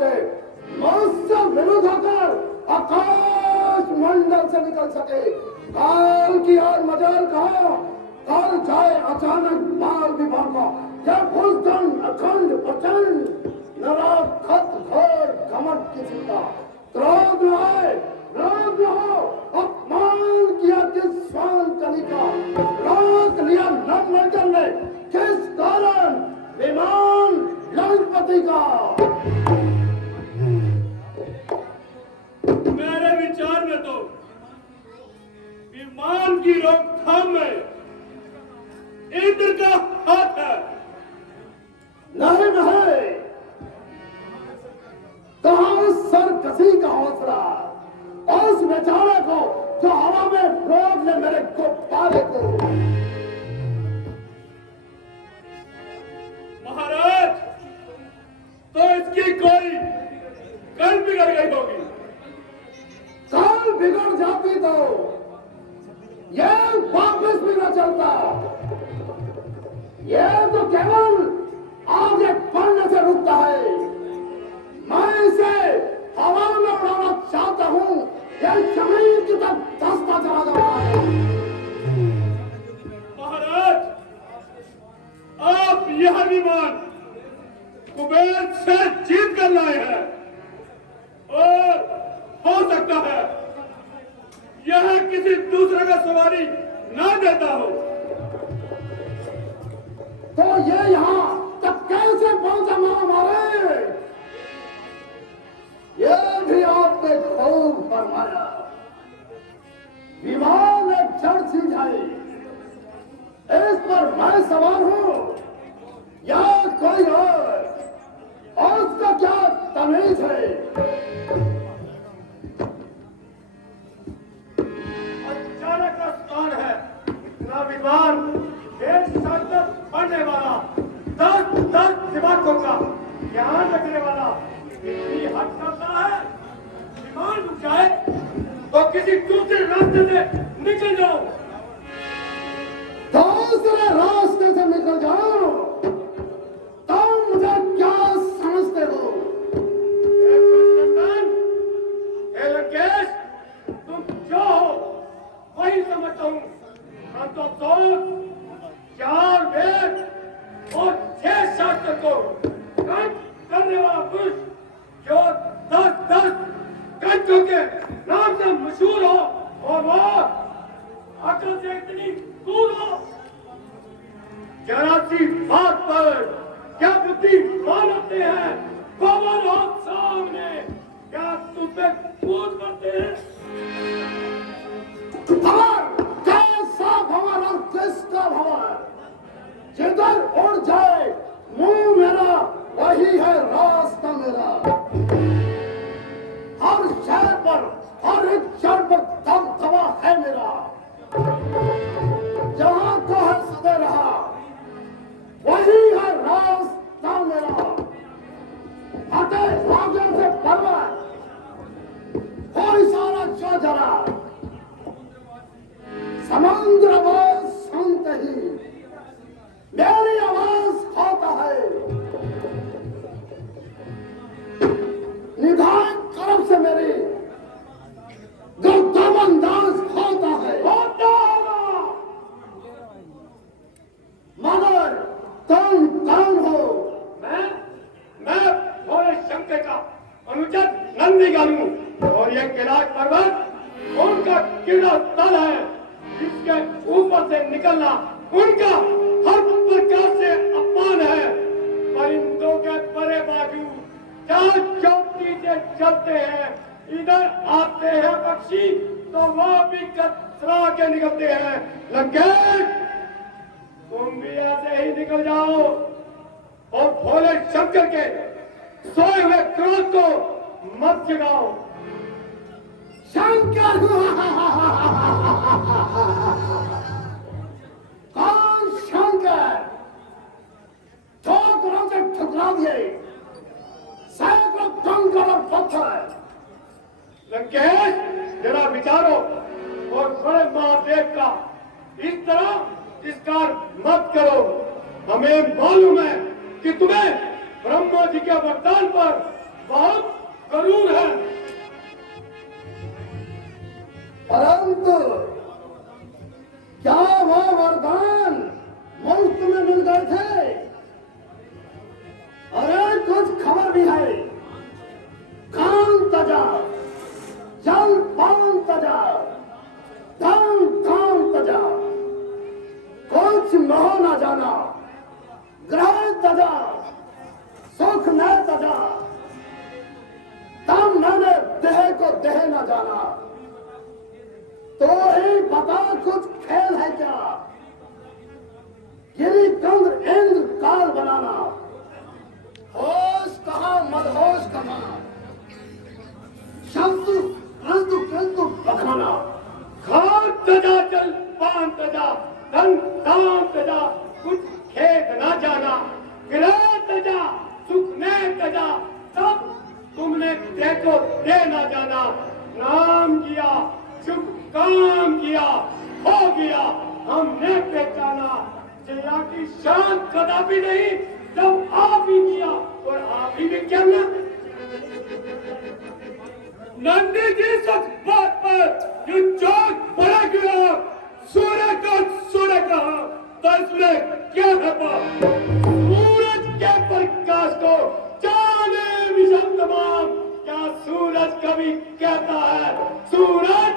के मुझसे विरुद्ध होकर आकाश मंडल से निकल सके। काल की और मजाल कहा, काल जाए अचानक बाल विवाह का, यह भूषण अखंड प्रचंड नराखत घोर घमंड किसी का। क्रोध न आए, क्रोध न हो, अपमान किया किस स्वान कली का, रोक लिया नवमंडल ने किस कारण विमान लंकपति का। मेरे विचार में तो विमान की रोकथाम में इंद्र का हाथ है। नहीं नहीं, कहां उस सरकसी का हौसला, उस बेचारे को जो हवा में रोक ले मेरे गुब्बारे को। महाराज, तो इसकी कोई कल बिगड़ गई होगी। कल बिगड़ जाती तो ये वापस भी न चलता। ये तो केवल आगे बढ़ने से रुकता है। मैं इसे हवा में उड़ाना चाहता हूं, यह जमीन की तरफ धंसता चला जाता है। महाराज, आप यह विमान कुबेर से जीत कर लाए हैं और हो सकता है यह किसी दूसरे का सवारी ना देता हो। तो ये यहाँ तक कैसे पहुंचा मारे? ये भी आपने खूब फरमाया। विमान एक जड़ सी जाए, इस पर मैं सवार हूं या कोई और उसका क्या तमीज है? अचानक का स्थान है, इतना विमान देश तक बढ़ने वाला, 10 दिमागों का ज्ञान रखने वाला इतनी हद करता है। विमान रुक जाए तो किसी दूसरे रास्ते से निकल जाओ। दूसरे रास्ते से निकल जाओ? तुम मुझे क्या समझते हो? लंकेश, तुम जो हो वही समझता हूँ। हम तो 4 वेद और 6 शास्त्र को कंठ करने वाला पुरुष जो 10 कंठों के नाम से मशहूर हो, और वो अकल से इतनी दूर हो। जरा सी बात पर क्या बुद्धि मानते हैं? गोबर हो सामने, क्या तुम पे कूद करते हैं? कैसा भवन और किसका भवन? जिधर उड़ जाए मुंह मेरा, वही है रास्ता मेरा। हर शहर पर, हर एक क्षण पर दबदबा है मेरा। जहां को है सदे रहा, वही है रास्ता मेरा। हटे आगे से पर्वत, कोई सारा जो जरा समुद्र आवाज सुनते ही मेरी आवाज होता है। निधान करब से मेरी गर्दन अंदाज होता है। होता होगा, मगर तुम कौन हो? मैं भोले शंकर का अनुजत नंदी गालू, और यह कैलाश पर्वत उनका कीड़ा स्थल है। इसके ऊपर से निकलना उनका हर प्रकार से अपमान है। परिंदों के परे बाजू चार चौकी से चलते हैं, इधर आते हैं पक्षी तो वह भी कतरा के निकलते हैं। लंकेश, तुम भी ऐसे ही निकल जाओ और भोले शंकर के सोए हुए क्रोध को मत जगाओ। शंकर कौन शंकर? ठोकरों से ठुकरा दिए सैकड़ों कंकड़ और पत्थर। लंकेश, जरा विचारो और बड़े महादेव का इस तरह तिरस्कार मत करो। हमें मालूम है कि तुम्हें ब्रह्मा जी के वरदान पर बहुत गरूर है, परंतु क्या वो वरदान मुफ्त में मिल गए थे? अरे कुछ खबर भी है। कान तजा, जल पान तजा, दान काम तजा, कुछ मोह न जाना, ग्रह तजा, सुख न तजा, तम मैंने देह को देह न जाना। तो ही बता कुछ खेल है क्या? गिरी कंद्र इंद्र काल बनाना, होश कहा मदहोश कहा, शब्द रंतु किंतु बखाना। खान तजा, जल पान तजा, धन काम तजा, कुछ खेत न जाना, ग्रह तजा, सुख ने तजा, सब तुमने देखो दे न जाना। नाम किया, शुभ काम किया, हो गया हमने पहचाना। जया की शान कदापि नहीं, जब आप ही किया और आप ही ने क्या ना। नंदी जी सच बात पर ये चौक बड़ा गया, सूर्य का तो इसमें क्या है बात? सूरज के प्रकाश को जाने विषम तमाम, क्या सूरज कभी कहता है सूरज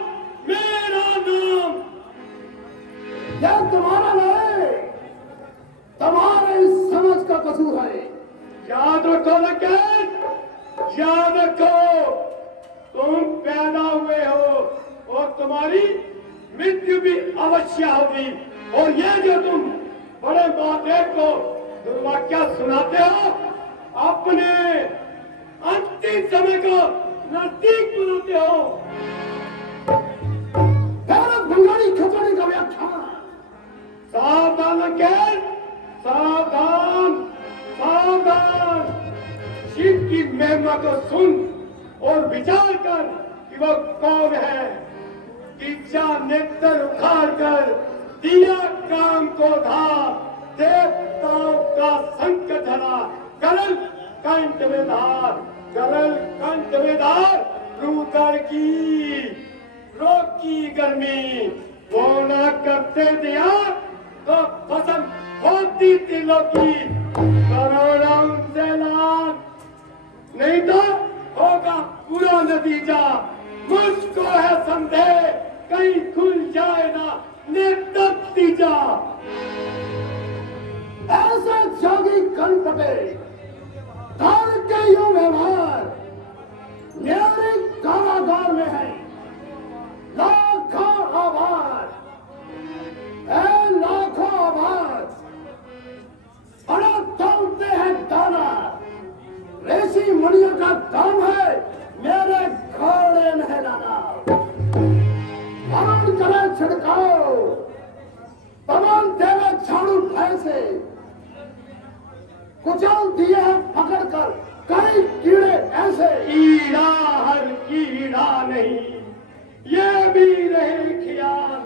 मेरा नाम? यह तुम्हारा नहीं, तुम्हारे इस समझ का कसूर है। याद रखो लकेश, याद रखो, तुम पैदा हुए हो और तुम्हारी मृत्यु भी अवश्य होगी। और ये जो तुम बड़े महादेव को दुर्वाक्य सुनाते हो, अपने अंतिम समय को नजदीक बनाते हो। भारत बंगाली खिचड़ी का व्याख्यान। सावधान लकेश, सावधान सावधान। शिव की महिमा को सुन और विचार कर कि वो कौन है। इच्छा नेत्र उखाड़ कर दिया काम को था, देवताओं का संकट हरा, करल कंठ में धार, करल कंठ में धार, रूदर की रोकी गर्मी, वो ना करते दिया तो फसल होती तिलों की, करोड़ा उनसे लाख, नहीं तो होगा पूरा नतीजा। मुझको है संदेह कहीं खुल जाए ना नतीजा। ऐसा जागी कन पटे तार के यूं व्यवहार मेरे कारागार में है लाखों आवाज, लाखों आवाज बड़ा तोड़ते हैं दाना। ऋषि मुनियों का काम है मेरे घोड़े नहलाना। बाण करे छिड़काओ, पवन देवे झाड़ू भैंसे, कुचल दिए हैं पकड़ कर कई कीड़े ऐसे। कीड़ा हर कीड़ा नहीं, ये भी रहे ख्याल,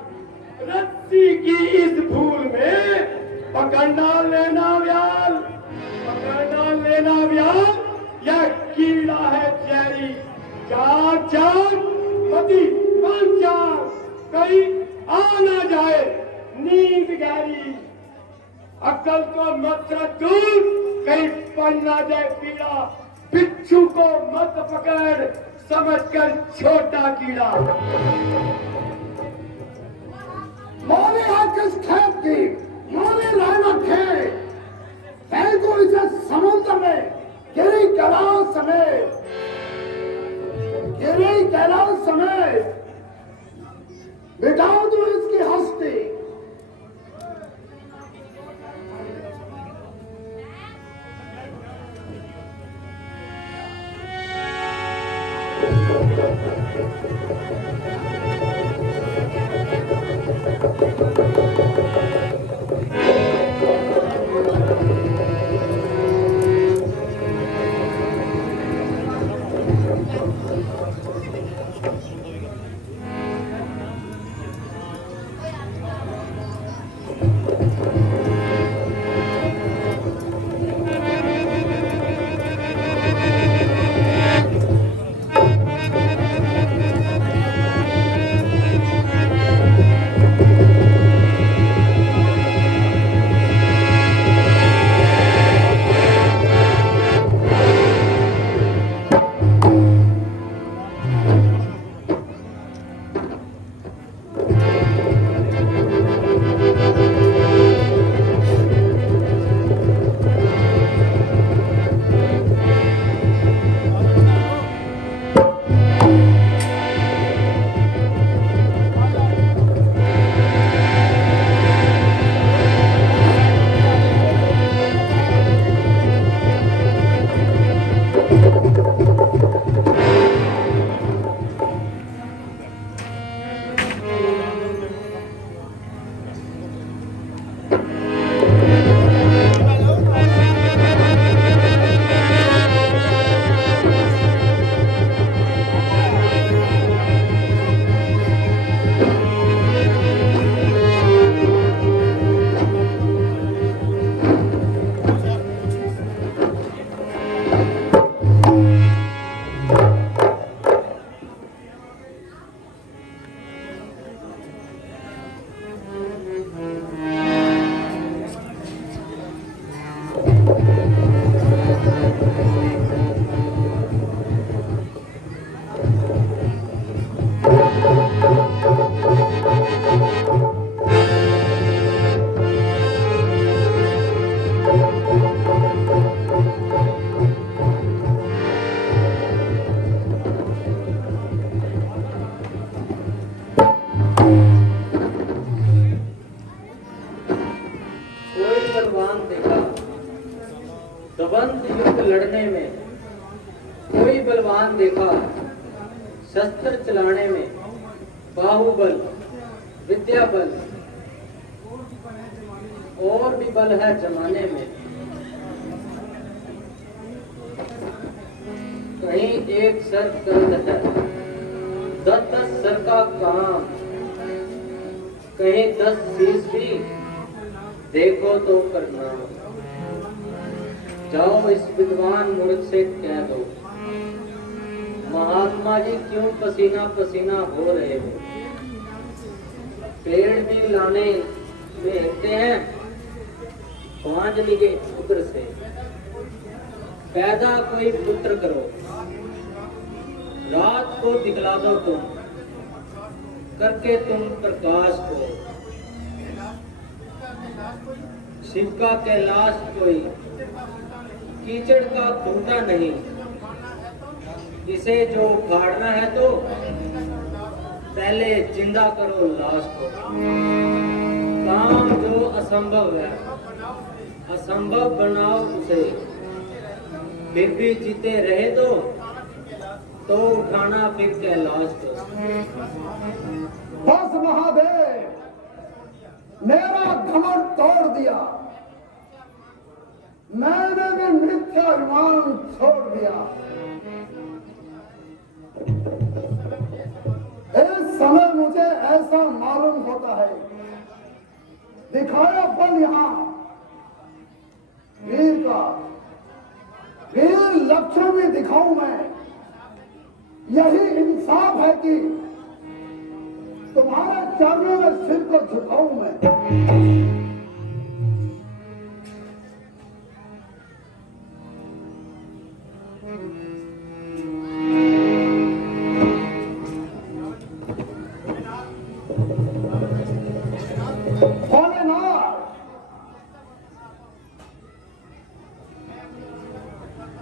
रस्सी की इस भूल में पकड़ना लेना व्याल, पकड़ना लेना व्याल। यह कीड़ा है चेरी, चार चार पति पंचार, कहीं आ ना जाए नींद गहरी। अक्ल को मत रख दूर, कहीं पड़ ना जाए पीड़ा। बिच्छू को मत पकड़, समझकर छोटा कीड़ा। मौली है किस खेत की, मौली रहना खेत, फेंको इसे समुद्र में गिरी कैलाश समेत, गिरी कैलाश समेत, मिटाओ दो इसकी हस्ती। युद्ध लड़ने में, कोई बलवान देखा शस्त्र चलाने में, बाहुबल, विद्या बल और भी बल है जमाने में। कहीं एक सर कर्द है, 10-10 सर का काम, कहीं 10 शीश भी देखो तो करना। जाओ इस विद्वान मूर्ख से कह दो, महात्मा जी क्यों पसीना पसीना हो रहे हो। पेड़ भी लाने में होते हैं पांचली के उग्र से। पैदा कोई पुत्र करो, रात को दिखला दो तुम, करके तुम प्रकाश को। शिव का कैलाश कोई कीचड़ का खूंटा नहीं, इसे जो उखाड़ना है तो पहले जिंदा करो लाश को। काम जो असंभव है असंभव बनाओ उसे, फिर भी जीते रहे तो उठाना फिर कैलाश को। बस महादेव, मेरा घमंड तोड़ दिया, मैंने भी मिथ्या अभिमान छोड़ दिया। इस समय मुझे ऐसा मालूम होता है, दिखाया बल यहाँ वीर का, वीर लक्षण भी दिखाऊं मैं। यही इंसाफ है कि तुम्हारे चरणों में सिर को झुकाऊं मैं।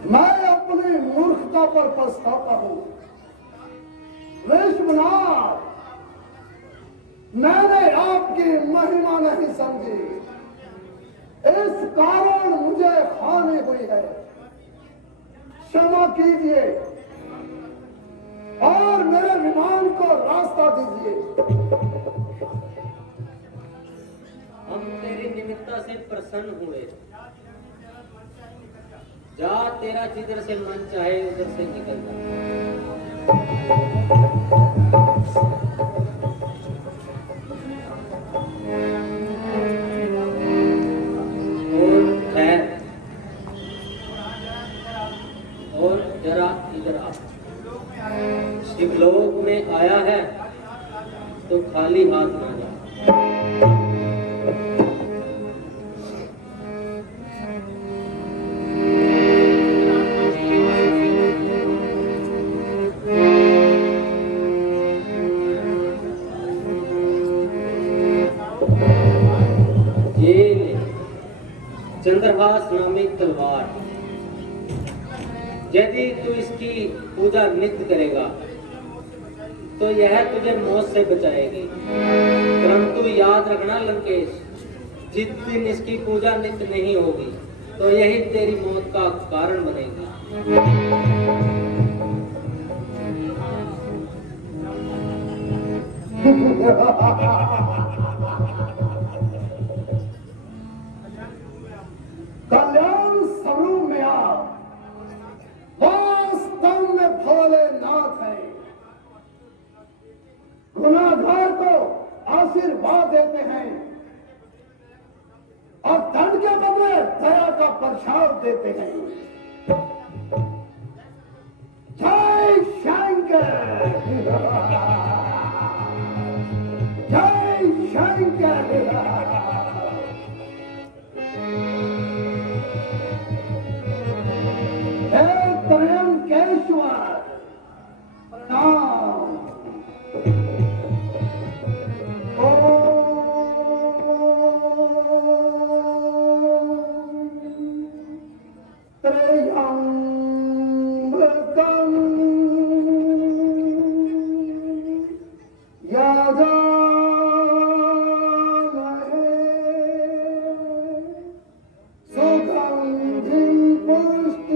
मैं अपनी मूर्खता पर पछताता हूं। विश्वनाथ, मैंने आपकी महिमा नहीं समझी, इस कारण मुझे हानि हुई है, क्षमा कीजिए और मेरे विमान को रास्ता दीजिए। हम तेरी निमित्ता से प्रसन्न हुए, जा तेरा जिधर से मन चाहे उधर से निकल जा। और खैर, और जरा इधर आ, शिवलोक में आया है तो खाली हाथ ना जा। चंद्रहास नामी तलवार, यदि तू इसकी पूजा नित्य करेगा तो यह तुझे मौत से बचाएगी। परंतु याद रखना लंकेश, जिस दिन इसकी पूजा नित्य नहीं होगी तो यही तेरी मौत का कारण बनेगी। कल्याण स्वरूप में आप वास्तव में भोलेनाथ है। गुनाहगार को आशीर्वाद देते हैं और दंड के बदले दया का प्रसाद देते हैं। जय शंकर, जय शंकर। त्र्यंबकेश्वर प्रणाम। त्र्यंबकं यजामहे सुगंधिं पुष्टिवर्धनम्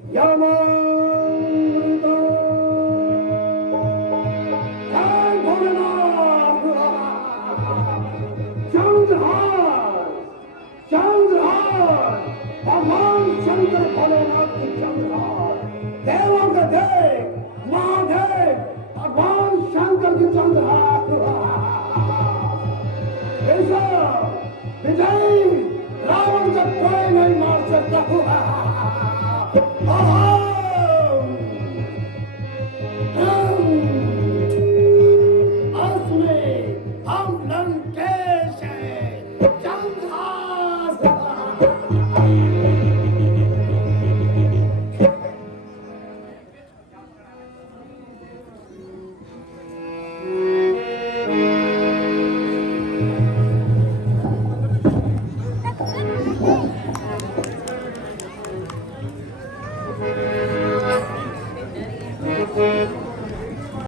यमोमृत जय भोलेनाथ चंद्रहार चंद्रहार भगवान शंकर भोलेनाथ की चंद्रहार देवों के देव महादेव भगवान शंकर की चंद्रहार विजय रावण का कोई नहीं मार सकता हम लंकेश हैं चंद्रहार Thank you.